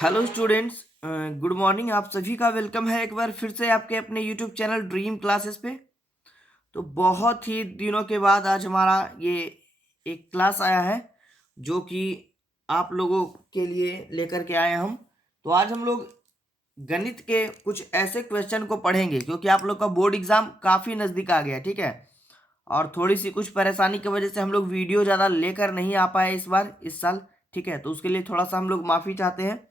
Hello students, good morning. आप सभी का वेलकम है एक बार फिर से आपके अपने यूट्यूब चैनल ड्रीम क्लासेस पे। तो बहुत ही दिनों के बाद आज हमारा ये एक क्लास आया है जो कि आप लोगों के लिए लेकर के आए हैं हम। तो आज हम लोग गणित के कुछ ऐसे क्वेश्चन को पढ़ेंगे क्योंकि आप लोग का बोर्ड एग्जाम काफ़ी नज़दीक आ गया है, ठीक है। और थोड़ी सी कुछ परेशानी की वजह से हम लोग वीडियो ज़्यादा लेकर नहीं आ पाए इस साल, ठीक है। तो उसके लिए थोड़ा सा हम लोग माफ़ी चाहते हैं,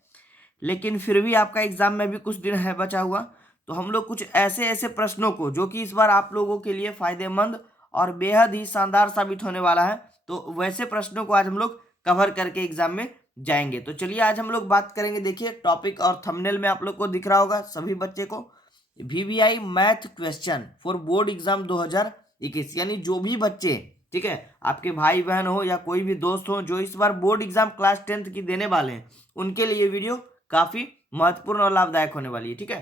लेकिन फिर भी आपका एग्जाम में भी कुछ दिन है बचा हुआ। तो हम लोग कुछ ऐसे ऐसे प्रश्नों को जो कि इस बार आप लोगों के लिए फायदेमंद और बेहद ही शानदार साबित होने वाला है, तो वैसे प्रश्नों को आज हम लोग कवर करके एग्जाम में जाएंगे। तो चलिए आज हम लोग बात करेंगे। देखिए टॉपिक और थंबनेल में आप लोग को दिख रहा होगा सभी बच्चे को, VVI math question for board exam 2021। यानी जो भी बच्चे, ठीक है, आपके भाई बहन हो या कोई भी दोस्त हो जो इस बार बोर्ड एग्जाम क्लास 10th की देने वाले हैं, उनके लिए वीडियो काफी महत्वपूर्ण और लाभदायक होने वाली है, ठीक है।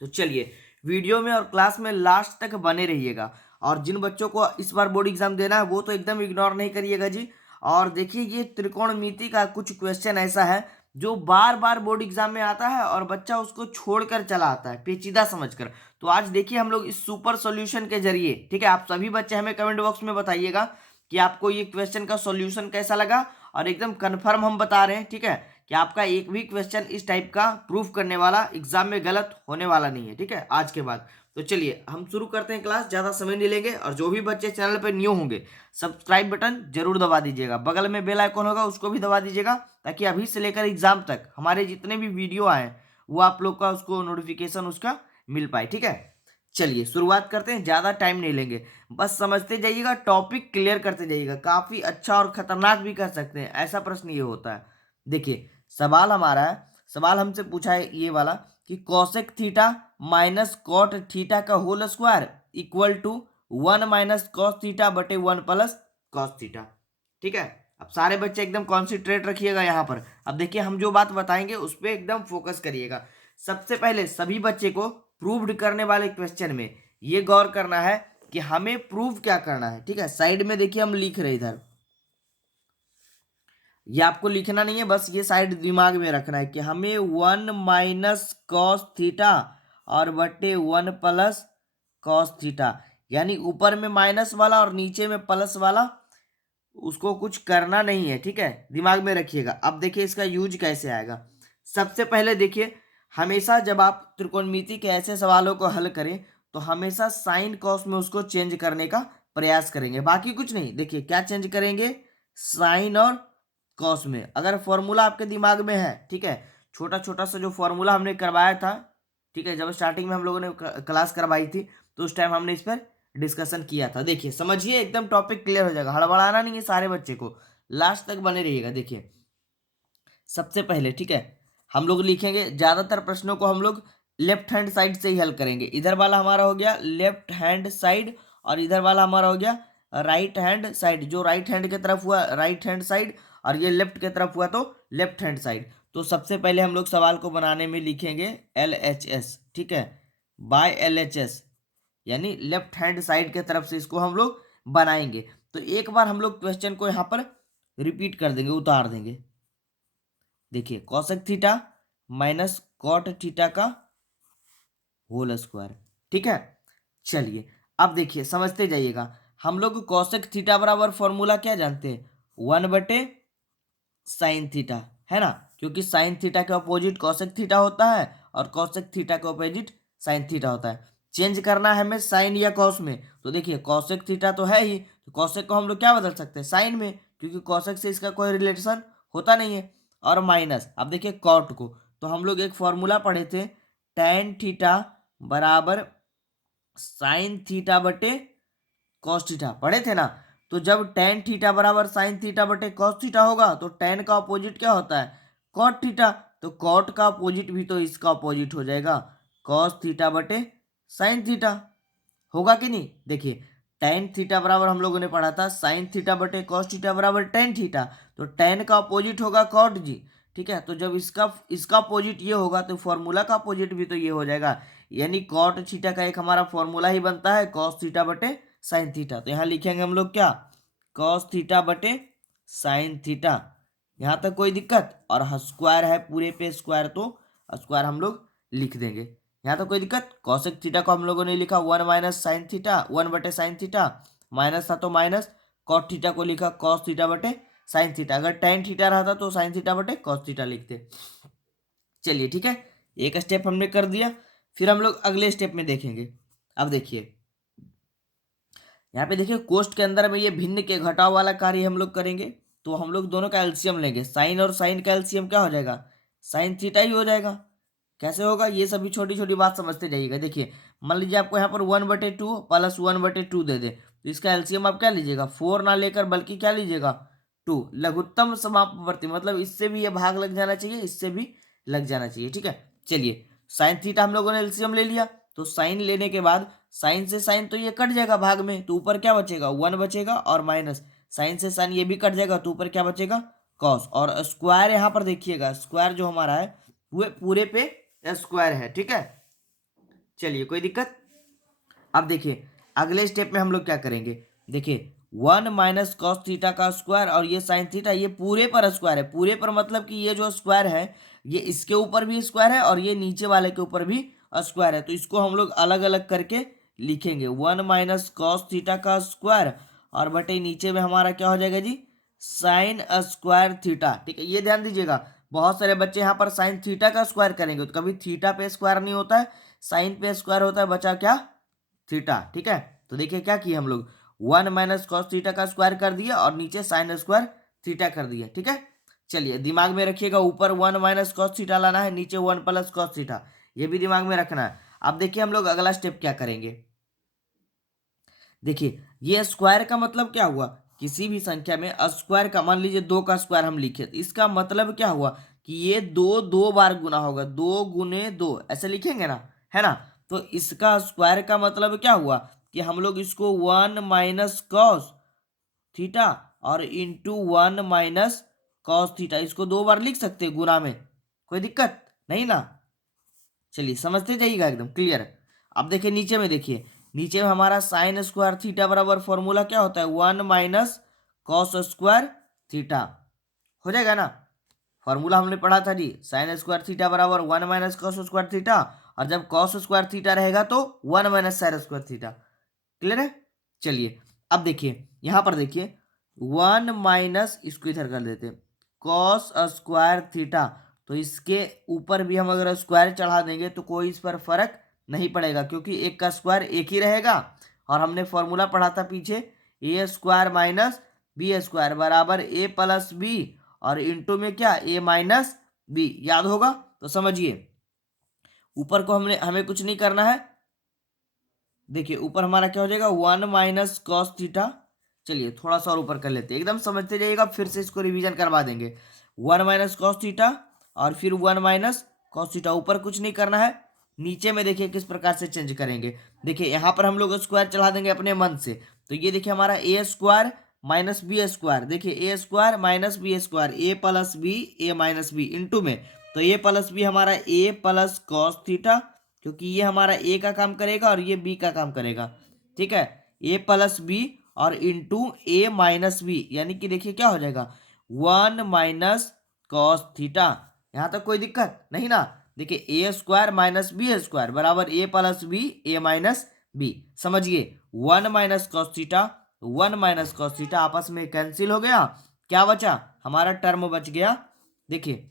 तो चलिए वीडियो में और क्लास में लास्ट तक बने रहिएगा। और जिन बच्चों को इस बार बोर्ड एग्जाम देना है वो तो एकदम इग्नोर नहीं करिएगा जी। और देखिए ये त्रिकोणमिति का कुछ क्वेश्चन ऐसा है जो बार बार बोर्ड एग्जाम में आता है और बच्चा उसको छोड़कर चला आता है पेचीदा समझकर। तो आज देखिए हम लोग इस सुपर सॉल्यूशन के जरिए, ठीक है, आप सभी बच्चे हमें कमेंट बॉक्स में बताइएगा कि आपको ये क्वेश्चन का सॉल्यूशन कैसा लगा। और एकदम कंफर्म हम बता रहे हैं, ठीक है, कि आपका एक भी क्वेश्चन इस टाइप का प्रूफ करने वाला एग्जाम में गलत होने वाला नहीं है, ठीक है, आज के बाद। तो चलिए हम शुरू करते हैं क्लास, ज़्यादा समय नहीं लेंगे। और जो भी बच्चे चैनल पर न्यू होंगे सब्सक्राइब बटन जरूर दबा दीजिएगा, बगल में बेल आइकन होगा उसको भी दबा दीजिएगा, ताकि अभी से लेकर एग्जाम तक हमारे जितने भी वीडियो आए वो आप लोग का उसको नोटिफिकेशन उसका मिल पाए, ठीक है। चलिए शुरुआत करते हैं, ज़्यादा टाइम नहीं लेंगे, बस समझते जाइएगा, टॉपिक क्लियर करते जाइएगा। काफ़ी अच्छा और खतरनाक भी कह सकते हैं, ऐसा प्रश्न ये होता है। देखिए सवाल हमारा है, सवाल हमसे पूछा है ये वाला कि cosec theta minus cot theta का whole square equal to 1 - cos theta बटे 1 + कॉस थीटा, ठीक है। अब सारे बच्चे एकदम कॉन्सेंट्रेट रखिएगा यहाँ पर। अब देखिए हम जो बात बताएंगे उस पर एकदम फोकस करिएगा। सबसे पहले सभी बच्चे को प्रूव्ड करने वाले क्वेश्चन में ये गौर करना है कि हमें प्रूव क्या करना है, ठीक है। साइड में देखिए हम लिख रहे इधर, ये आपको लिखना नहीं है, बस ये साइड दिमाग में रखना है कि हमें 1 - कॉस थीटा और बटे 1 + कॉस थीटा, यानी ऊपर में माइनस वाला और नीचे में प्लस वाला, उसको कुछ करना नहीं है, ठीक है, दिमाग में रखिएगा। अब देखिए इसका यूज कैसे आएगा। सबसे पहले देखिए, हमेशा जब आप त्रिकोणमिति के ऐसे सवालों को हल करें तो हमेशा साइन कॉस में उसको चेंज करने का प्रयास करेंगे, बाकी कुछ नहीं। देखिए क्या चेंज करेंगे, साइन और कॉस में। अगर फॉर्मूला आपके दिमाग में है, ठीक है, छोटा छोटा सा जो फॉर्मूला हमने करवाया था, ठीक है, जब स्टार्टिंग में हम लोगों ने क्लास करवाई थी तो उस टाइम हमने इस पर डिस्कशन किया था। देखिए समझिए, एकदम टॉपिक क्लियर हो जाएगा, हड़बड़ाना नहीं है सारे बच्चे को, लास्ट तक बने रहिएगा। देखिए सबसे पहले, ठीक है, हम लोग लिखेंगे, ज्यादातर प्रश्नों को हम लोग लेफ्ट हैंड साइड से ही हल करेंगे। इधर वाला हमारा हो गया लेफ्ट हैंड साइड और इधर वाला हमारा हो गया राइट हैंड साइड। जो राइट हैंड की तरफ हुआ राइट हैंड साइड और ये लेफ्ट की तरफ हुआ तो लेफ्ट हैंड साइड। तो सबसे पहले हम लोग सवाल को बनाने में लिखेंगे LHS, ठीक है, बाय LHS, यानी लेफ्ट हैंड साइड के तरफ से इसको हम लोग बनाएंगे। तो एक बार हम लोग क्वेश्चन को यहाँ पर रिपीट कर देंगे, उतार देंगे। देखिए cosec theta minus cot theta का होल स्क्वायर, ठीक है। चलिए अब देखिए समझते जाइएगा, हम लोग कॉसेक थीटा बराबर फॉर्मूला क्या जानते हैं, 1/साइन थीटा, है ना, क्योंकि साइन थीटा के अपोजिट कॉसेक थीटा होता है और कॉसेक थीटा के अपोजिट साइन थीटा होता है। चेंज करना है हमें साइन या कॉस में, तो देखिए कॉसेक थीटा तो है ही, तो कॉसेक को हम लोग क्या बदल सकते हैं, साइन में, क्योंकि कॉसेक से इसका कोई रिलेशन होता नहीं है। और माइनस, अब देखिए कॉट को, तो हम लोग एक फॉर्मूला पढ़े थे, tan थीटा बराबर साइन थीटा बटे कॉस थीटा, पढ़े थे ना। तो जब tan थीटा बराबर साइन थीटा बटे कॉस थीटा होगा तो tan का अपोजिट क्या होता है, कॉट थीटा, तो कॉट का अपोजिट भी तो इसका अपोजिट हो जाएगा, कॉस थीटा बटे साइन थीटा, होगा कि नहीं। देखिए tan थीटा बराबर हम लोगों ने पढ़ा था साइन थीटा बटे कॉस थीटा बराबर tan थीटा, तो tan का अपोजिट होगा कॉट जी, ठीक है। तो जब इसका इसका अपोजिट ये होगा तो फॉर्मूला का अपोजिट भी तो ये हो जाएगा, यानी कॉट थीटा का एक हमारा फॉर्मूला ही बनता है कॉस थीटा बटे साइन थीटा। तो यहाँ लिखेंगे हम लोग क्या, कॉस थीटा बटे साइन थीटा, यहाँ तक कोई दिक्कत? और स्क्वायर है पूरे पे स्क्वायर, तो स्क्वायर हम लोग लिख देंगे। यहाँ तक कोई दिक्कत? कॉसेक थीटा को हम लोगों ने लिखा 1 माइनस साइन थीटा, 1 बटे साइन थीटा, माइनस था तो माइनस, कॉट थीटा को लिखा कॉस थीटा बटे साइन थीटा, अगर टेन थीटा रहता तो साइन थीटा बटे कॉस थीटा लिखते। चलिए ठीक है, एक स्टेप हमने कर दिया। फिर हम लोग अगले स्टेप में देखेंगे। अब देखिए यहाँ पे देखिए कोष्ट के अंदर में ये भिन्न के घटाव वाला कार्य हम लोग करेंगे, तो हम लोग दोनों का एलसीएम लेंगे। साइन और साइन का एलसीएम क्या हो जाएगा? साइन थीटा ही हो जाएगा। कैसे होगा? ये सभी छोटी छोटी बात समझते जाइएगा। देखिए मान लीजिए आपको यहाँ पर 1/2 प्लस 1/2 दे दे, तो इसका एलसीएम आप क्या लीजिएगा? 4 ना लेकर बल्कि क्या लीजिएगा? 2। लघुत्तम समापवर्ती मतलब इससे भी ये भाग लग जाना चाहिए, इससे भी लग जाना चाहिए। ठीक है, चलिए साइन थीटा हम लोगों ने एलसीएम ले लिया, तो साइन लेने के बाद साइन से साइन तो ये कट जाएगा भाग में, तो ऊपर क्या बचेगा? 1 बचेगा, और माइनस साइन से साइन ये भी कट जाएगा, तो ऊपर क्या बचेगा? कॉस। और स्क्वायर यहाँ पर देखिएगा, स्क्वायर जो हमारा है वो पूरे पे स्क्वायर है। ठीक है, चलिए कोई दिक्कत? अब देखिए अगले स्टेप में हम लोग क्या करेंगे। देखिए 1 माइनस कॉस थीटा का स्क्वायर, और ये साइन थीटा, ये पूरे पर स्क्वायर है। पूरे पर मतलब कि ये जो स्क्वायर है ये इसके ऊपर भी स्क्वायर है और ये नीचे वाले के ऊपर भी स्क्वायर है, तो इसको हम लोग अलग अलग करके लिखेंगे। 1 माइनस कॉस थीटा का स्क्वायर, और बटे नीचे में हमारा क्या हो जाएगा जी? Sign square theta. ठीक है, ये ध्यान दीजिएगा, बहुत सारे बच्चे यहाँ पर साइन थीटा का स्क्वायर करेंगे, तो कभी थीटा पे स्क्वायर नहीं होता है, साइन पे स्क्वायर होता है, बचा क्या? थीटा। ठीक है, तो देखिए क्या किए हम लोग, 1 माइनस कॉस थीटा का स्क्वायर कर दिया और नीचे साइन स्क्वायर थीटा कर दिया। ठीक है, चलिए दिमाग में रखिएगा, ऊपर 1 माइनस कॉस थीटा लाना है, नीचे 1 प्लस कॉस थीटा, ये भी दिमाग में रखना है। अब देखिए हम लोग अगला स्टेप क्या करेंगे। देखिए ये स्क्वायर का मतलब क्या हुआ? किसी भी संख्या में स्क्वायर का, मान लीजिए 2 का स्क्वायर हम लिखे, तो इसका मतलब क्या हुआ कि ये 2 2 बार गुना होगा, 2 गुने 2 ऐसे लिखेंगे ना, है ना? तो इसका स्क्वायर का मतलब क्या हुआ कि हम लोग इसको 1 माइनस कॉस थीटा और इंटू 1 माइनस कॉस थीटा, इसको 2 बार लिख सकते हैं गुना में, कोई दिक्कत नहीं ना? चलिए समझते जाइएगा, एकदम क्लियर। अब देखिए नीचे में, देखिए नीचे में हमारा साइन स्क्वायर थीटा बराबर फॉर्मूला क्या होता है? 1 माइनस कॉस स्क्वायर थीटा हो जाएगा ना? फॉर्मूला हमने पढ़ा था जी, साइन स्क्वायर थीटा बराबर 1 माइनस कॉस स्क्वायर थीटा, और जब कॉस स्क्वायर थीटा रहेगा तो 1 minus sign square theta. Clear है? चलिए अब देखिए यहाँ पर देखिए 1 माइनस, इसको इधर कर देते हैं, कॉस स्क्वायर थीटा, तो इसके ऊपर भी हम अगर स्क्वायर चढ़ा देंगे तो कोई इस पर फर्क नहीं पड़ेगा, क्योंकि एक का स्क्वायर एक ही रहेगा। और हमने फॉर्मूला पढ़ा था पीछे, ए स्क्वायर माइनस बी स्क्वायर बराबर ए प्लस बी, और इंटू में क्या? ए माइनस बी, याद होगा? तो समझिए ऊपर को हमें कुछ नहीं करना है। देखिए ऊपर हमारा क्या हो जाएगा? 1 माइनस कॉस थीटा। चलिए थोड़ा सा और ऊपर कर लेते हैं, एकदम समझते जाइएगा, फिर से इसको रिवीजन करवा देंगे। 1 माइनस कॉस थीटा और फिर 1 माइनस कॉस थीटा, ऊपर कुछ नहीं करना है। नीचे में देखिए किस प्रकार से चेंज करेंगे। देखिए यहाँ पर हम लोग स्क्वायर चढ़ा देंगे अपने मन से, तो ये देखिए हमारा ए स्क्वायर माइनस बी स्क्वायर, देखिए ए square minus B square, A plus B A minus B into में, तो ए प्लस बी हमारा ए प्लस कॉस थीटा, क्योंकि ये हमारा ए का काम करेगा और ये बी का काम करेगा। ठीक है, ए प्लस बी और इंटू ए माइनस बी, यानी कि देखिए क्या हो जाएगा? 1 माइनस कॉस थीटा। यहाँ तक कोई दिक्कत नहीं ना? देखिए ए स्क्वायर माइनस बी स्क्वायर बराबर ए प्लस बी ए माइनस बी, समझिए 1 minus cos theta 1 minus cos theta आपस में कैंसिल हो गया, क्या बचा? हमारा टर्म बच गया। देखिए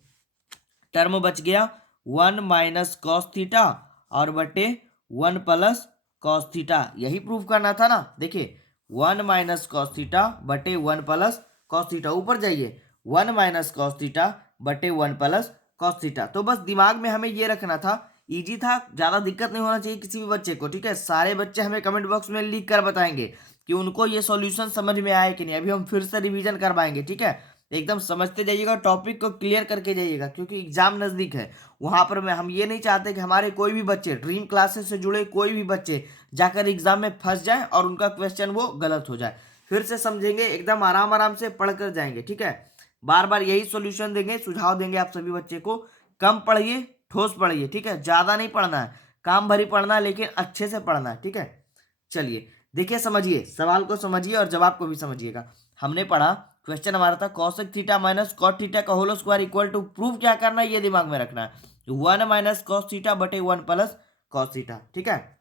टर्म बच गया 1 माइनस कॉस थीटा और बटे 1 प्लस कॉस थीटा, यही प्रूफ करना था ना। देखिए 1 माइनस कॉस थीटा बटे 1 प्लस कॉस थीटा, ऊपर जाइए 1 माइनस कॉस थीटा बटे 1 प्लस कॉस थीटा। तो बस दिमाग में हमें ये रखना था, इजी था, ज़्यादा दिक्कत नहीं होना चाहिए किसी भी बच्चे को। ठीक है, सारे बच्चे हमें कमेंट बॉक्स में लिख कर बताएंगे कि उनको ये सॉल्यूशन समझ में आया कि नहीं। अभी हम फिर से रिवीजन करवाएंगे। ठीक है, एकदम समझते जाइएगा, टॉपिक को क्लियर करके जाइएगा, क्योंकि एग्जाम नज़दीक है। वहाँ पर हम ये नहीं चाहते कि हमारे कोई भी बच्चे, ड्रीम क्लासेस से जुड़े कोई भी बच्चे जाकर एग्जाम में फंस जाए और उनका क्वेश्चन वो गलत हो जाए। फिर से समझेंगे, एकदम आराम आराम से पढ़ कर जाएंगे। ठीक है, बार बार यही सॉल्यूशन देंगे, सुझाव देंगे आप सभी बच्चे को, कम पढ़िए, ठोस पढ़िए। ठीक है, ज़्यादा नहीं पढ़ना है, काम भरी पढ़ना है, लेकिन अच्छे से पढ़ना है। ठीक है, चलिए देखिए समझिए, सवाल को समझिए और जवाब को भी समझिएगा। हमने पढ़ा क्वेश्चन हमारा था cosec theta minus cot theta का whole square equal to, proof क्या करना है ये दिमाग में रखना है, 1 माइनस कॉस थीटा बटे 1 प्लस कॉस थीटा। ठीक है,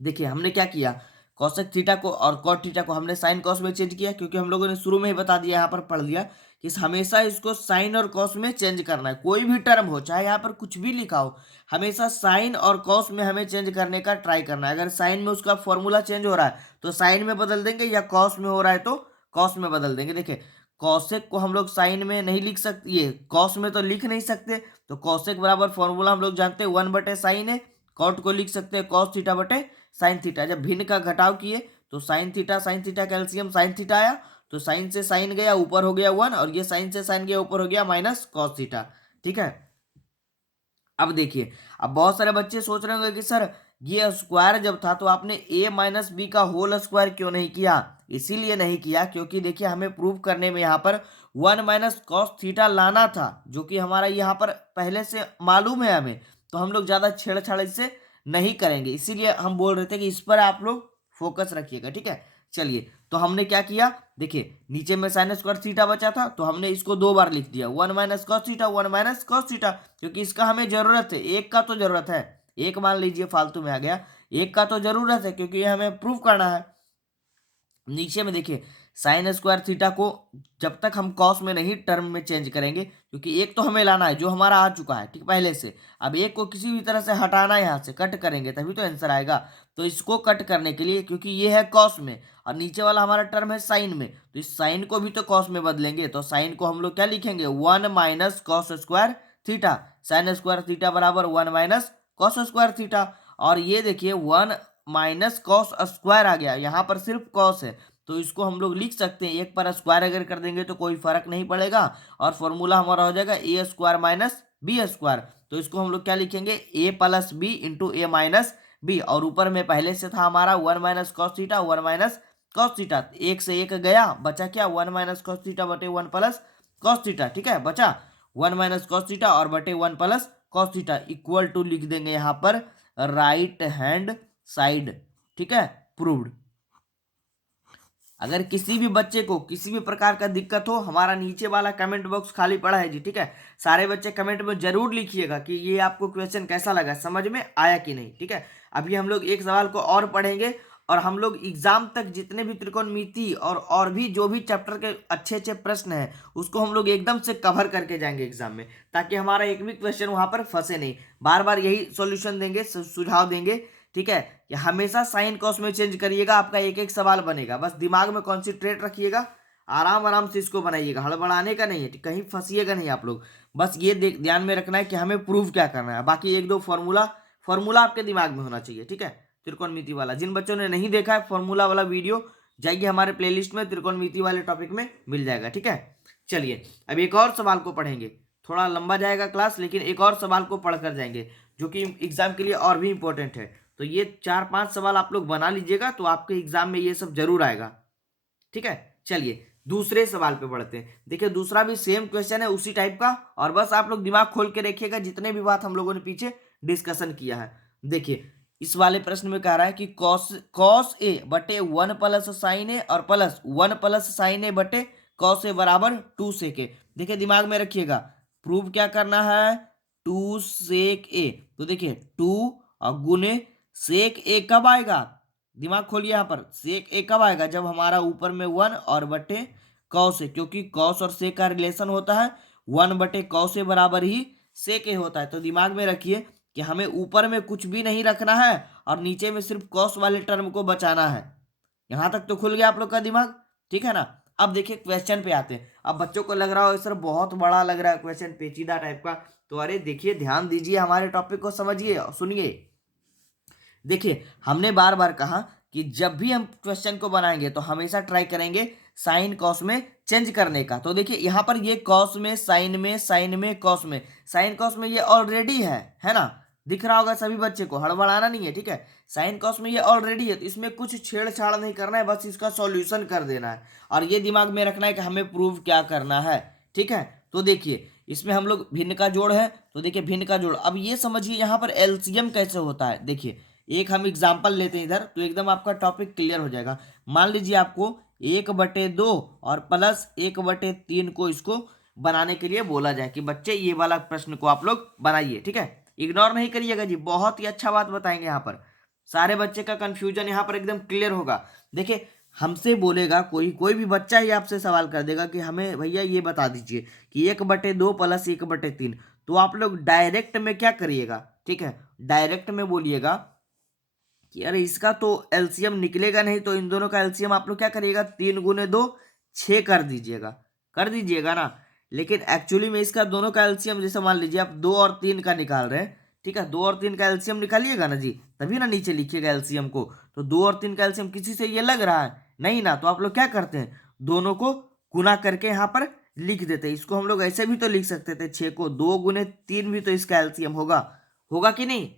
देखिए हमने क्या किया, कॉसेक थीटा को और कॉट थीटा को हमने साइन कॉस में चेंज किया, क्योंकि हम लोगों ने शुरू में ही बता दिया, यहाँ पर पढ़ लिया कि हमेशा इसको साइन और कॉस में चेंज करना है। कोई भी टर्म हो, चाहे यहाँ पर कुछ भी लिखा हो, हमेशा साइन और कॉस में हमें चेंज करने का ट्राई करना है। अगर साइन में उसका फॉर्मूला चेंज हो रहा है तो साइन में बदल देंगे, या कॉस में हो रहा है तो कॉस में बदल देंगे। देखिए कॉसेक को हम लोग साइन में नहीं लिख सकते, ये कॉस में तो लिख नहीं सकते, तो कॉसेक बराबर फॉर्मूला हम लोग जानते हैं 1 बटे साइन है। कॉट को लिख सकते हैं कॉस थीटा बटे साइन थीटा। जब भिन्न का घटाव किए तो sine theta calcium sine theta आया, तो साइन से साइन गया ऊपर हो गया 1, और ये साइन से साइन गया ऊपर हो गया माइनस कॉस थीटा। ठीक है, अब देखिए, अब बहुत सारे बच्चे सोच रहे होंगे कि सर ये स्क्वायर जब था तो आपने a माइनस बी का होल स्क्वायर क्यों नहीं किया। इसीलिए नहीं किया क्योंकि देखिए हमें प्रूव करने में यहाँ पर 1 माइनस कॉस थीटा लाना था, जो कि हमारा यहाँ पर पहले से मालूम है हमें, तो हम लोग ज़्यादा छेड़छाड़ इससे नहीं करेंगे। इसीलिए हम बोल रहे थे कि इस पर आप लोग फोकस रखिएगा। ठीक है, चलिए तो हमने क्या किया, देखिए नीचे में साइन स्क्वायर थीटा बचा था तो हमने इसको 2 बार लिख दिया, 1 minus cos theta 1 minus cos theta, क्योंकि इसका हमें जरूरत है, एक का तो जरूरत है, एक मान लीजिए फालतू में आ गया, एक का तो जरूरत है क्योंकि ये हमें प्रूव करना है। नीचे में देखिए साइन स्क्वायर थीटा को जब तक हम कॉस में नहीं टर्म में चेंज करेंगे, क्योंकि एक तो हमें लाना है जो हमारा आ चुका है ठीक पहले से, अब एक को किसी भी तरह से हटाना है, यहाँ से कट करेंगे तभी तो आंसर आएगा। तो इसको कट करने के लिए, क्योंकि ये है कॉस में और नीचे वाला हमारा टर्म है साइन में, तो इस साइन को भी तो कॉस में बदलेंगे, तो साइन को हम लोग क्या लिखेंगे 1 minus cos square theta, sign square theta बराबर 1 माइनस कॉस स्क्वायर थीटा। और ये देखिए 1 माइनस कॉस स्क्वायर आ गया, यहाँ पर सिर्फ कॉस है, तो इसको हम लोग लिख सकते हैं, एक पर स्क्वायर अगर कर देंगे तो कोई फर्क नहीं पड़ेगा, और फॉर्मूला हमारा हो जाएगा ए स्क्वायर माइनस बी स्क्वायर। तो इसको हम लोग क्या लिखेंगे ए प्लस बी इंटू ए माइनस बी, और ऊपर में पहले से था हमारा 1 minus cos theta 1 minus cos theta, एक से एक गया, बचा क्या 1 माइनस कॉस थीटा बटे 1 प्लस कॉस थीटा। ठीक है, बचा 1 माइनस कॉस थीटा और बटे 1 plus cos theta equal to लिख देंगे यहाँ पर राइट हैंड साइड। ठीक है, प्रूव्ड। अगर किसी भी बच्चे को किसी भी प्रकार का दिक्कत हो, हमारा नीचे वाला कमेंट बॉक्स खाली पड़ा है जी। ठीक है, सारे बच्चे कमेंट में जरूर लिखिएगा कि ये आपको क्वेश्चन कैसा लगा, समझ में आया कि नहीं। ठीक है, अभी हम लोग एक सवाल को और पढ़ेंगे, और हम लोग एग्जाम तक जितने भी त्रिकोणमिति और भी जो भी चैप्टर के अच्छे अच्छे प्रश्न हैं उसको हम लोग एकदम से कवर करके जाएंगे एग्जाम में, ताकि हमारा एक भी क्वेश्चन वहां पर फंसे नहीं। बार बार यही सॉल्यूशन देंगे, सुझाव देंगे। ठीक है, कि हमेशा साइन कॉस में चेंज करिएगा, आपका एक एक सवाल बनेगा, बस दिमाग में कॉन्सेंट्रेट रखिएगा, आराम आराम से इसको बनाइएगा, हड़बड़ाने का नहीं है, कहीं फंसिएगा नहीं आप लोग। बस ये ध्यान में रखना है कि हमें प्रूव क्या करना है, बाकी एक दो फॉर्मूला आपके दिमाग में होना चाहिए। ठीक है, त्रिकोणमिति वाला, जिन बच्चों ने नहीं देखा है फॉर्मूला वाला वीडियो, जाइए हमारे प्लेलिस्ट में, त्रिकोणमिति वाले टॉपिक में मिल जाएगा। ठीक है, चलिए अब एक और सवाल को पढ़ेंगे, थोड़ा लंबा जाएगा क्लास, लेकिन एक और सवाल को पढ़ कर जाएंगे जो कि एग्जाम के लिए और भी इंपॉर्टेंट है। तो ये 4-5 सवाल आप लोग बना लीजिएगा, तो आपके एग्जाम में ये सब जरूर आएगा। ठीक है, चलिए दूसरे सवाल पे बढ़ते हैं। देखिए दूसरा भी सेम क्वेश्चन है उसी टाइप का, और बस आप लोग दिमाग खोल के देखिएगा जितने भी बात हम लोगों ने पीछे डिस्कशन किया है। देखिए इस वाले प्रश्न में कह रहा है कि कॉस ए बटे 1 प्लस साइन ए और प्लस 1 प्लस साइन ए बटे कॉस ए बराबर 2 सेक ए। देखिए दिमाग में रखिएगा, प्रूव क्या करना है 2 सेक ए, तो देखिए 2 और गुने सेक ए कब आएगा, दिमाग खोलिए यहाँ पर, सेक ए कब आएगा जब हमारा ऊपर में 1 और बटे कॉस ए, क्योंकि कॉस और सेक का रिलेशन होता है 1 बटे कॉस ए बराबर ही सेक ए होता है। तो दिमाग में रखिए कि हमें ऊपर में कुछ भी नहीं रखना है और नीचे में सिर्फ कॉस वाले टर्म को बचाना है। यहां तक तो खुल गया आप लोग का दिमाग, ठीक है ना। अब देखिए क्वेश्चन पे आते हैं। अब बच्चों को लग रहा हो सर बहुत बड़ा लग रहा है क्वेश्चन, पेचीदा टाइप का, तो अरे देखिए ध्यान दीजिए, हमारे टॉपिक को समझिए और सुनिए। देखिए हमने बार बार कहा कि जब भी हम क्वेश्चन को बनाएंगे तो हमेशा ट्राई करेंगे साइन कॉस में चेंज करने का। तो देखिए यहाँ पर ये कॉस में साइन में, साइन में कॉस में, साइन कॉस में ये ऑलरेडी है ना, दिख रहा होगा सभी बच्चे को, हड़बड़ाना नहीं है। ठीक है, साइन कॉस में ये ऑलरेडी है, तो इसमें कुछ छेड़छाड़ नहीं करना है, बस इसका सॉल्यूशन कर देना है, और ये दिमाग में रखना है कि हमें प्रूव क्या करना है। ठीक है, तो देखिए इसमें हम लोग भिन्न का जोड़ है, तो देखिए भिन्न का जोड़, अब ये समझिए यहाँ पर एलसीएम कैसे होता है। देखिए एक हम एग्जाम्पल लेते हैं इधर, तो एकदम आपका टॉपिक क्लियर हो जाएगा। मान लीजिए आपको 1/2 और प्लस 1/3 को इसको बनाने के लिए बोला जाए कि बच्चे ये वाला प्रश्न को आप लोग बनाइए। ठीक है, इग्नोर नहीं करिएगा जी, बहुत ही अच्छा बात बताएंगे यहाँ पर। सारे बच्चे का कंफ्यूजन यहाँ पर एकदम क्लियर होगा। देखिए, हमसे बोलेगा कोई कोई भी बच्चा ही आपसे सवाल कर देगा कि हमें भैया ये बता दीजिए कि 1/2 प्लस 1/3, तो आप लोग डायरेक्ट में क्या करिएगा? ठीक है, डायरेक्ट में बोलिएगा कि अरे इसका तो एलसीएम निकलेगा नहीं, तो इन दोनों का एलसीएम आप लोग क्या करिएगा? 3 × 2 6 कर दीजिएगा ना। लेकिन एक्चुअली में इसका दोनों का एलसीएम, जैसे मान लीजिए आप 2 और 3 का निकाल रहे हैं, ठीक है, 2 और 3 का एलसीएम निकालिएगा ना जी, तभी ना नीचे लिखिएगा एलसीएम को। तो 2 और 3 का एलसीएम किसी से ये लग रहा है नहीं ना, तो आप लोग क्या करते हैं? दोनों को गुना करके यहाँ पर लिख देते हैं। इसको हम लोग ऐसे भी तो लिख सकते थे, 6 को 2 × 3 भी तो इसका एलसीएम होगा, होगा कि नहीं?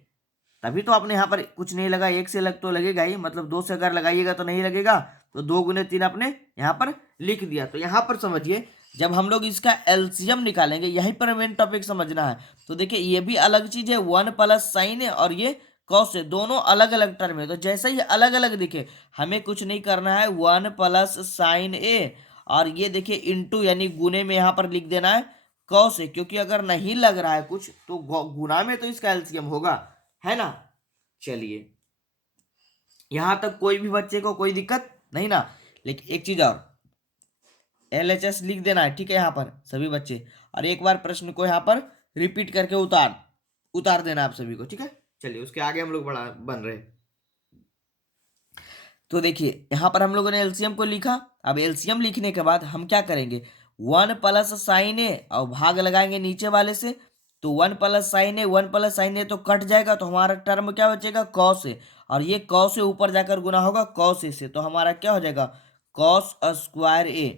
तभी तो आपने यहाँ पर कुछ नहीं लगा, 1 से लग तो लगेगा ही, मतलब 2 से अगर लगाइएगा तो नहीं लगेगा, तो 2 × 3 आपने यहाँ पर लिख दिया। तो यहाँ पर समझिए, जब हम लोग इसका एलसीएम निकालेंगे, यहीं पर मेन टॉपिक समझना है। तो देखिए, ये भी अलग चीज है, 1 प्लस साइन है और ये कॉस है, दोनों अलग अलग टर्म है। तो जैसे ही अलग अलग दिखे, हमें कुछ नहीं करना है, 1 प्लस साइन ए, और ये देखिए इंटू यानी गुने में यहाँ पर लिख देना है कॉस है, क्योंकि अगर नहीं लग रहा है कुछ तो गुना में तो इसका एलसीएम होगा, है ना। चलिए, यहां तक कोई भी बच्चे को कोई दिक्कत नहीं ना। लेकिन एक चीज और, LHS लिख देना है, ठीक है, यहाँ पर सभी बच्चे, और एक बार प्रश्न को यहाँ पर रिपीट करके उतार देना आप सभी को, ठीक है। चलिए, उसके आगे हम लोग बड़ा बन रहे हैं। तो देखिए, यहां पर हम लोगों ने एलसीएम को लिखा। अब एलसीएम लिखने के बाद हम क्या करेंगे? 1 प्लस साइन ए और भाग लगाएंगे नीचे वाले से। तो 1 प्लस साइन ए, 1 प्लस साइन ए तो कट जाएगा, तो हमारा टर्म क्या बचेगा? कॉस ए, और ये कॉस ए ऊपर जाकर गुना होगा कॉस ए से, तो हमारा क्या हो जाएगा? कॉस स्क्वायर ए।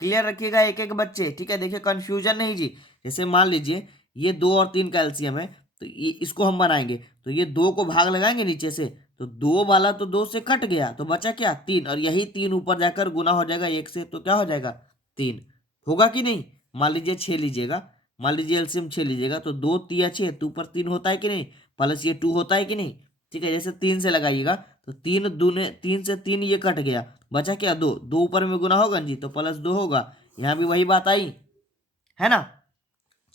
क्लियर रखिएगा एक एक बच्चे, ठीक है। देखिए, कंफ्यूजन नहीं जी। जैसे मान लीजिए ये 2 और 3 का एलसीएम है, तो ये इसको हम बनाएंगे, तो ये 2 को भाग लगाएंगे नीचे से, तो 2 वाला तो 2 से कट गया, तो बचा क्या? 3, और यही 3 ऊपर जाकर गुना हो जाएगा 1 से, तो क्या हो जाएगा? 3 होगा कि नहीं? मान लीजिए 6 लीजिएगा, मान लीजिए एलसीएम 6 लीजिएगा, तो 2 तिया 6, तो ऊपर 3 होता है कि नहीं, प्लस ये 2 होता है कि नहीं, ठीक है। जैसे 3 से लगाइएगा, तो 3 दूने 3 से 3 ये कट गया, बचा क्या? 2, 2 ऊपर में गुना होगा जी, तो +2 होगा। यहाँ भी वही बात आई, है ना।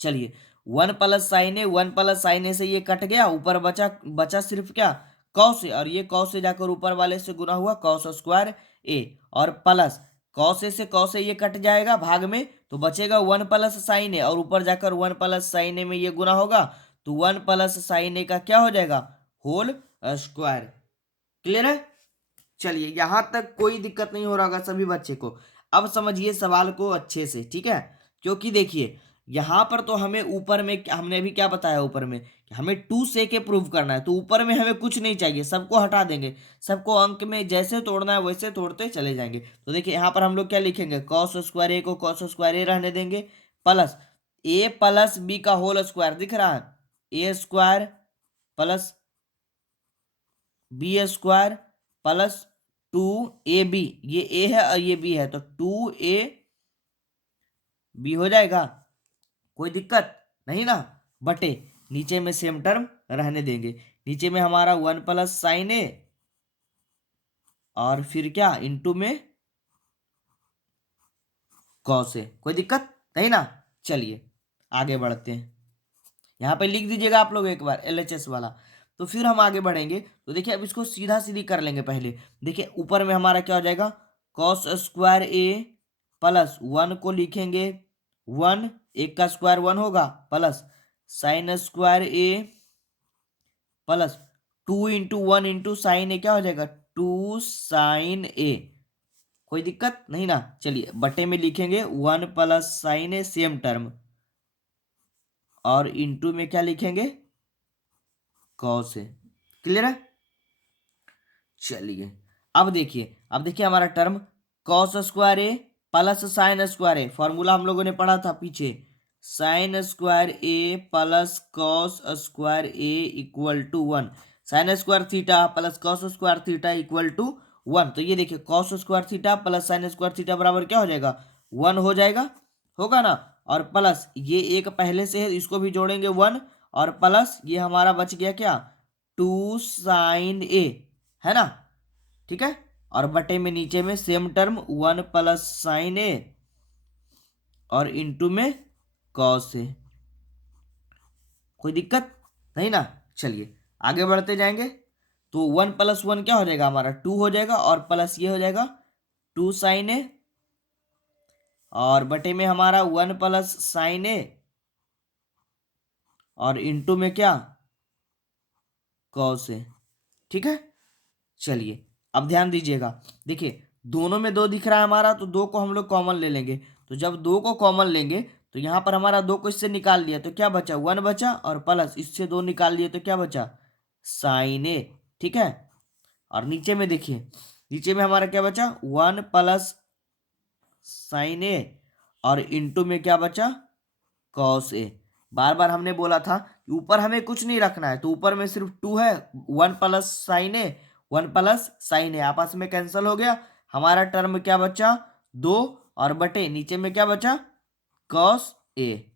चलिए, 1 प्लस साइन ए, 1 प्लस साइन ए से ये कट गया, ऊपर बचा बचा सिर्फ क्या? कॉस ए, और ये कॉस से जाकर ऊपर वाले से गुना हुआ कॉस स्क्वायर ए, और प्लस कॉस ए से कॉस ए ये कट जाएगा भाग में, तो बचेगा 1 प्लस साइन ए, और ऊपर जाकर 1 प्लस साइन ए में ये गुना होगा, तो 1 प्लस साइन ए का क्या हो जाएगा? Whole square. क्लियर है? चलिए, यहां तक कोई दिक्कत नहीं हो रहा होगा सभी बच्चे को। अब समझिए सवाल को अच्छे से, ठीक है। क्योंकि देखिए, यहां पर तो हमें ऊपर में हमने अभी क्या बताया, ऊपर में कि हमें 2 से के प्रूव करना है, तो ऊपर में हमें कुछ नहीं चाहिए, सबको हटा देंगे, सबको अंक में जैसे तोड़ना है वैसे तोड़ते चले जाएंगे। तो देखिए, यहाँ पर हम लोग क्या लिखेंगे? कॉस स्क्वायर ए को कॉस स्क्वायर ए रहने देंगे, प्लस ए प्लस बी का होल स्क्वायर दिख रहा है, A square plus B square plus 2ab, ये ए है और ये बी है, तो 2ab हो जाएगा, कोई दिक्कत नहीं ना। बटे नीचे में सेम टर्म रहने देंगे, नीचे में हमारा 1 प्लस साइन ए, और फिर क्या? इंटू में कॉस ए, कोई दिक्कत नहीं ना। चलिए, आगे बढ़ते हैं। यहाँ पे लिख दीजिएगा आप लोग एक बार LHS वाला, तो फिर हम आगे बढ़ेंगे। तो देखिए, अब इसको सीधा सीधी कर लेंगे पहले। देखिए, ऊपर में हमारा क्या हो जाएगा? कॉस स्क्वायर ए प्लस 1 को लिखेंगे 1, 1 का स्क्वायर 1 होगा, plus sine square A plus 2 × 1 × sign ए, क्या हो जाएगा? 2 साइन ए। कोई दिक्कत नहीं ना। चलिए, बटे में लिखेंगे 1 प्लस साइन ए, सेम टर्म, और इंटू में क्या लिखेंगे? Cos A. क्लियर है? चलिए, अब देखिए हमारा term cos square A plus sine square A, formula हम लोगों ने पढ़ा था पीछे, sine square A plus cos square A equal to 1, sine square theta plus cos square theta equal to 1। तो ये देखिए, cos square theta plus sine square theta बराबर क्या हो जाएगा? 1 हो जाएगा, होगा ना। और प्लस ये एक पहले से है, इसको भी जोड़ेंगे 1, और प्लस ये हमारा बच गया क्या? 2 साइन ए, है ना, ठीक है। और बटे में नीचे में सेम टर्म 1 प्लस साइन ए और इंटू में कॉस ए। कोई दिक्कत नहीं ना? चलिए आगे बढ़ते जाएंगे। तो 1 प्लस 1 क्या हो जाएगा हमारा 2 हो जाएगा, और प्लस ये हो जाएगा 2 साइन ए, और बटे में हमारा 1 प्लस साइन ए और इंटू में क्या कॉस ए। ठीक है, चलिए अब ध्यान दीजिएगा। देखिए दोनों में 2 दिख रहा है हमारा, तो 2 को हम लोग कॉमन ले लेंगे। तो जब 2 को कॉमन लेंगे तो यहाँ पर हमारा 2 को इससे निकाल लिया तो क्या बचा 1 बचा, और प्लस इससे 2 निकाल लिए तो क्या बचा साइन ए। ठीक है, और नीचे में देखिए, नीचे में हमारा क्या बचा 1 प्लस साइन ए और इंटू में क्या बचा कॉस ए। बार बार हमने बोला था कि ऊपर हमें कुछ नहीं रखना है, तो ऊपर में सिर्फ 2 है, 1 प्लस साइन ए 1 प्लस साइन ए आपस में कैंसिल हो गया। हमारा टर्म क्या बचा 2, और बटे नीचे में क्या बचा कॉस ए।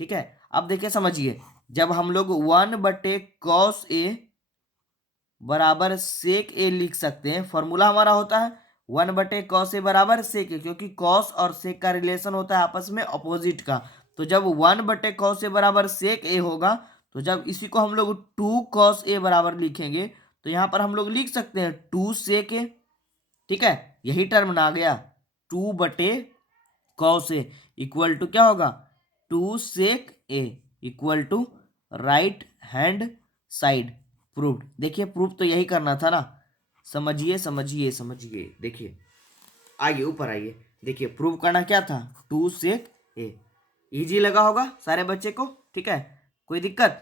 ठीक है, अब देखिए समझिए, जब हम लोग 1 बटे कॉस ए बराबर सेक ए लिख सकते हैं, फॉर्मूला हमारा होता है 1 बटे कॉस ए बराबर सेक ए, क्योंकि कॉस और सेक का रिलेशन होता है आपस में अपोजिट का। तो जब 1 बटे कॉस ए बराबर सेक ए होगा, तो जब इसी को हम लोग 2 कॉस ए बराबर लिखेंगे, तो यहाँ पर हम लोग लिख सकते हैं 2 सेक ए। ठीक है, यही टर्म ना आ गया 2 बटे कॉस ए इक्वल टू क्या होगा 2 sec A equal to right hand side proved. देखिए प्रूव तो यही करना था ना, समझिए समझिए समझिए। देखिए आइए ऊपर आइए, देखिए प्रूव करना क्या था 2 सेक ए। इजी लगा होगा सारे बच्चे को? ठीक है, कोई दिक्कत?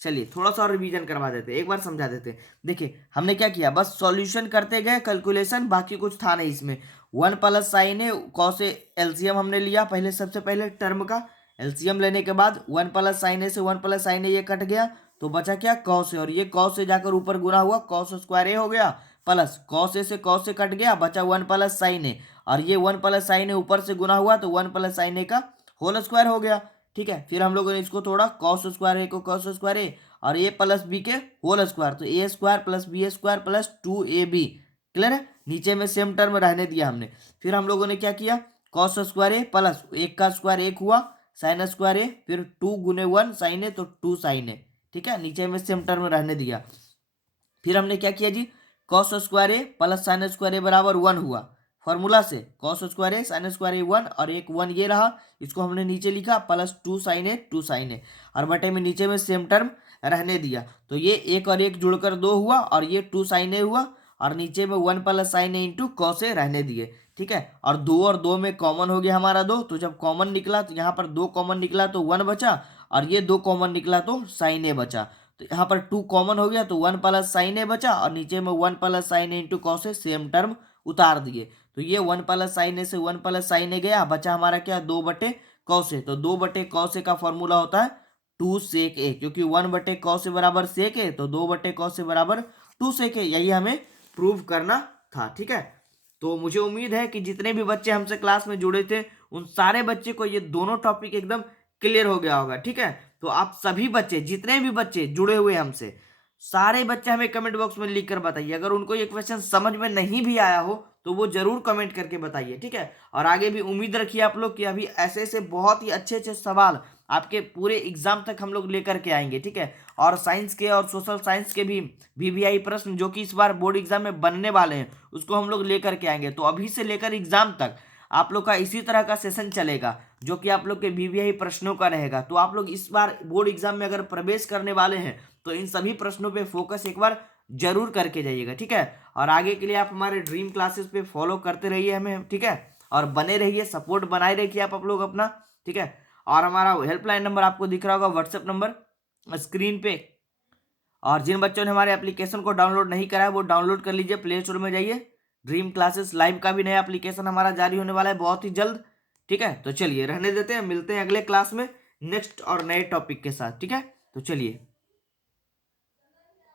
चलिए थोड़ा सा और रिवीजन करवा देते, एक बार समझा देते। देखिए हमने क्या किया, बस सॉल्यूशन करते गए कैलकुलेशन, बाकी कुछ था नहीं इसमें। 1 plus sign A cos A LCM हमने लिया पहले, सबसे पहले टर्म का एलसीएम लेने के बाद 1 प्लस साइन ए से 1 प्लस साइन ए ये कट गया, तो बचा क्या कॉस ए, और ये कॉस ए जाकर ऊपर गुना हुआ कॉस स्क्वायर ए हो गया, प्लस कॉस ए से कॉस ए कट गया, बचा 1 प्लस साइन ए, और ये 1 प्लस साइन ए ऊपर से गुना हुआ तो 1 प्लस साइन ए का होल स्क्वायर हो गया। ठीक है, फिर हम लोगों ने इसको तोड़ा, कॉस स्क्वायर ए को कॉस स्क्वायर ए और ए प्लस बी के होल स्क्वायर, तो A square plus B square plus 2ab। Clear है, नीचे में सेम टर्म रहने दिया हमने। फिर हम लोगों ने क्या किया, कॉस स्क्वायर ए प्लस 1 का स्क्वायर 1 हुआ, साइन स्क्वायर ए, फिर 2 गुने 1 साइन ए तो 2 साइन ए। ठीक है, नीचे में सेम टर्म रहने दिया। फिर हमने क्या किया जी, cos square A plus sine square ए बराबर 1 हुआ, फॉर्मूला से कॉस स्क्वायर ए साइन स्क्वायर ए 1 और एक 1 ये रहा, इसको हमने नीचे लिखा प्लस 2 साइन ए 2 साइन ए, और बटे में नीचे में सेम टर्म रहने दिया। तो ये 1 और 1 जुड़कर 2 हुआ, और ये 2 साइन ए हुआ, और नीचे में 1 plus sign A into cos A रहने दिए। ठीक है, और 2 और 2 में कॉमन हो गया हमारा 2, तो जब कॉमन निकला तो यहाँ पर 2 कॉमन निकला तो 1 बचा, और ये 2 कॉमन निकला तो साइन ए बचा। तो यहाँ पर 2 कॉमन हो गया तो 1 प्लस साइन ए बचा, और नीचे में 1 plus sign A into cos A same term उतार दिए। तो ये 1 प्लस साइन ए से 1 प्लस साइन ए गया, बचा हमारा क्या 2 बटे कॉस ए। तो 2 बटे कॉस ए का फॉर्मूला होता है 2 सेक ए, क्योंकि 1 बटे कॉस ए बराबर सेक ए, तो 2 बटे कॉस ए बराबर 2 सेक ए। यही हमें प्रूव करना था। ठीक है, तो मुझे उम्मीद है कि जितने भी बच्चे हमसे क्लास में जुड़े थे उन सारे बच्चे को ये दोनों टॉपिक एकदम क्लियर हो गया होगा। ठीक है, तो आप सभी बच्चे, जितने भी बच्चे जुड़े हुए हमसे, सारे बच्चे हमें कमेंट बॉक्स में लिख कर बताइए। अगर उनको ये क्वेश्चन समझ में नहीं भी आया हो तो वो जरूर कमेंट करके बताइए। ठीक है, और आगे भी उम्मीद रखिए आप लोग कि अभी ऐसे ऐसे बहुत ही अच्छे अच्छे सवाल आपके पूरे एग्जाम तक हम लोग लेकर के आएंगे। ठीक है, और साइंस के और सोशल साइंस के भी VVI प्रश्न जो कि इस बार बोर्ड एग्जाम में बनने वाले हैं उसको हम लोग लेकर के आएंगे। तो अभी से लेकर एग्जाम तक आप लोग का इसी तरह का सेशन चलेगा जो कि आप लोग के VVI प्रश्नों का रहेगा। तो आप लोग इस बार बोर्ड एग्जाम में अगर प्रवेश करने वाले हैं तो इन सभी प्रश्नों पे फोकस एक बार जरूर करके जाइएगा। ठीक है, और आगे के लिए आप हमारे ड्रीम क्लासेस पे फॉलो करते रहिए हमें। ठीक है, और बने रहिए, सपोर्ट बनाए रखिए आप लोग अपना। ठीक है, और हमारा हेल्पलाइन नंबर आपको दिख रहा होगा, व्हाट्सएप नंबर स्क्रीन पे। और जिन बच्चों ने हमारे एप्लीकेशन को डाउनलोड नहीं करा है वो डाउनलोड कर लीजिए, प्ले स्टोर में जाइए। ड्रीम क्लासेस लाइव का भी नया एप्लीकेशन हमारा जारी होने वाला है बहुत ही जल्द। ठीक है, तो चलिए रहने देते हैं, मिलते हैं अगले क्लास में नेक्स्ट और नए टॉपिक के साथ। ठीक है, तो चलिए।